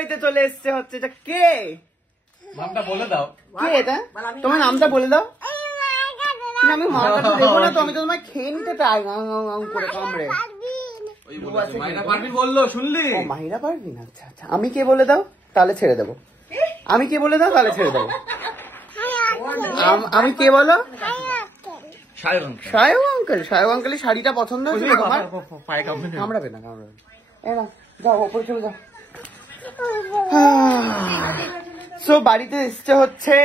বাড়িতে চলে এসছে হচ্ছে। এটা কে? নামটা বলে দাও। কে এটা? তোমার নামটা বলে দাও। না আমি মার কাছে দেবো না তো, আমি তো তোমায় খেয়ে নিতে চাই করে কামড়ে। মাহিরা পারভিন বললো, শুনলি? ও মাহিরা পারভিন, আচ্ছা আচ্ছা। আমি কে বলে দাও, তাহলে ছেড়ে দেবো। আমি কে বলে দাও, তাহলে ছেড়ে দেবো। আমি কে বলো? সায়ক আঙ্কেল। সায়ক আঙ্কেলের শাড়িটা পছন্দ হয়েছিল তোমার? কামড়াবে না, কামড়াবে না। যাও ওপরে চলে যাও। সো বাড়িতে এসছে হচ্ছে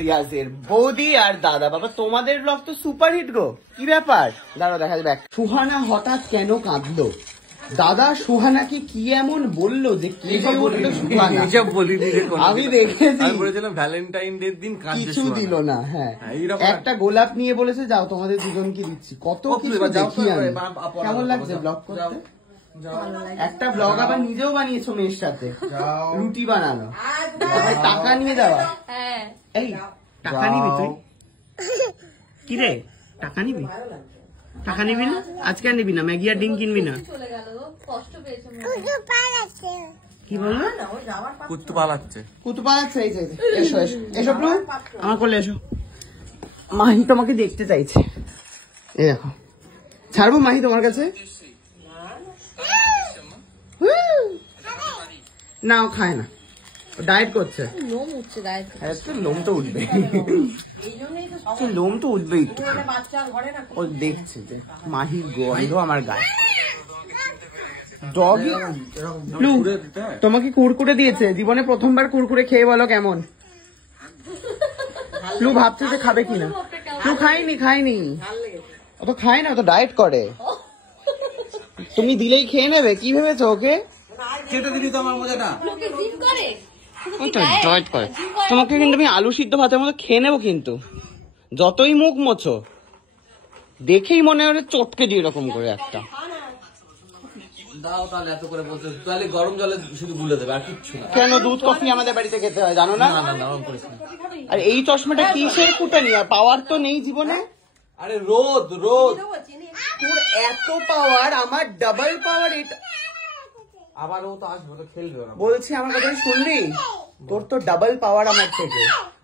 রিয়াজের বৌদি আর দাদা। বাবা তোমাদের ব্লগ তো সুপার হিট গো, কি ব্যাপার? দাঁড়াও দেখা যাবে। সুহানা হঠাৎ কেন কাঁদলো? দাদা সুহানাকে কি এমন বললো যে কেঁদে উঠলো সুহানা? আমি দেখেছি, ভ্যালেন্টাইন ডে দিন কিছু দিল না। হ্যাঁ, একটা গোলাপ নিয়ে বলেছে যাও তোমাদের দুজনকে দিচ্ছি। কত কিছু দেখি আমি। কেমন লাগছে ব্লগ করতে? একটা ব্লগ আবার নিজেও বানিয়েছো মেয়ের সাথে, রুটি বানানো, টাকা নিয়ে দেওয়া। এই টাকা নিবি তুই? কি রে টাকা নিবি? টাকা নিবি না আজকে? আর নিবি না? ম্যাগি আর ডিম কিনবি না? কি বললো? কুত্তু পালাচ্ছে। কুত্তু পালাচ্ছে। এই যে এসো এসো এসো প্লু, আমার কোলে এসো। মাহি তোমাকে দেখতে চাইছে। এই দেখো, ছাড়বো মাহি তোমার কাছে? না ও খায় না, ডায়েট করছে। লোম তো উঠবে, লোম তো উঠবেই। ও দেখছে যে মাহির গন্ধ আমার গায়ে। ডগি তোমাকে কুরকুরে দিয়েছে, জীবনে প্রথমবার কুরকুরে খেয়ে বলো কেমন? প্লু ভাবছে যে খাবে কিনা। প্লু খায়নি ও তো খায় না, ও তো ডায়েট করে। তুমি দিলেই খেয়ে নেবে, কি ভেবেছো ওকে? কেটে দিবি তো আমার মজাটা। ডায়েট করে। তোমাকে কিন্তু আমি আলু সিদ্ধ ভাতের মতো খেয়ে নেবো, কিন্তু যতই মুখ মোছো দেখেই মনে হয় চটকে দিয়ে এরকম করে একটা দাও। তাহলে এত করে বলতে, তাহলে গরম জলে শুধু গুলে দেবে আর কিচ্ছু না। কেন দুধ কফি আমাদের বাড়িতে খেতে হয় জানো না? আর এই চশমাটা কিসের ফুটানি? আর পাওয়ার তো নেই জীবনে। আরে রোদ রোদ, তোর এত পাওয়ার, আমার ডাবল পাওয়ার। এটা আবার ও তো আসবে, তো খেলবে না। বলছি আমার কথা শুনলি? তোর তো ডাবল পাওয়ার আমার থেকে।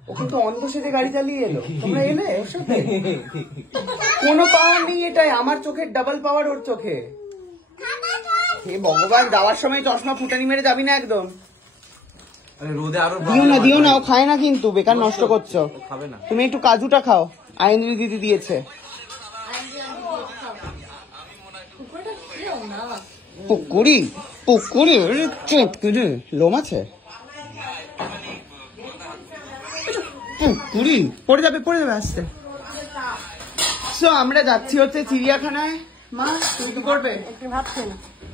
ও কিন্তু অন্ধ সেজে গাড়ি চালিয়ে এলো। তোমরা এলে ওর সাথে? কোনো পাওয়ার নেই এটাই, আমার চোখের ডাবল পাওয়ার ওর চোখে। হে ভগবান, যাওয়ার সময় চশমা ফুটানি মেরে যাবি না একদম। রোদে আরো দিও না, ও খায় না কিন্তু, বেকার নষ্ট করছো। খাবে না। তুমি একটু কাজুটা খাও, আইনরি দিদি দিয়েছে। পুকুরি লোম আছে। পুকুরি পড়ে যাবে আসতে। সো আমরা যাচ্ছি হচ্ছে চিড়িয়াখানায়। মা তুমি কি করবে?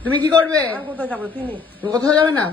তুমি কি করবে? কোথাও যাবে না?